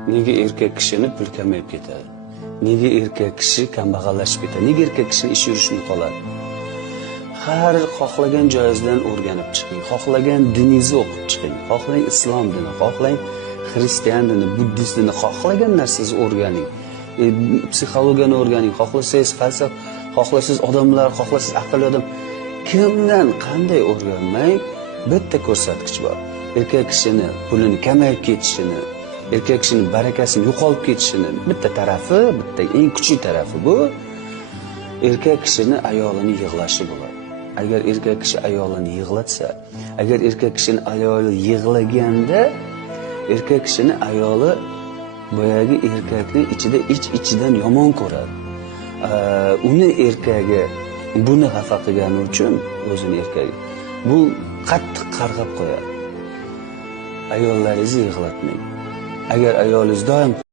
Nega erkak kishini pul kamayib ketadi? Nega erkak kishi kambag'allashib ketadi? Nega erkak kishini ish yurishini qoladi? Har xohlagan joyingizdan o'rganib chiqing. Xohlagan diningizni o'qib chiqing. Xohlang islom dini, xohlang xristian dini, buddist dini, xohlagan narsangizni o'rganing. Psixologiyani o'rganing. Xohlasangiz falsafa, xohlasangiz odamlar, xohlasangiz aqlli odam. Kimdan qanday o'rganmang, bitta ko'rsatkich bor. Erkak kishini pulini kamayib ketishini, erkak kishining barakasini yo'qolib ketishini bitta tarafi, bitta eng kuchli tarafi bu erkak kishini ayolini yig'lashi bo'ladi. Agar erkak kishi ayolini yig'latsa, agar erkak kishining ayoli yig'laganda erkak kishining ayoli boyagi erkakning ichida ichidan yomon ko'radi. Uni erkagi buni xafa qilgani uchun o'zini erkagi bu qattiq qarg'ab qo'yadi. Ayollaringizni yig'latmang. Agar ayolingiz doim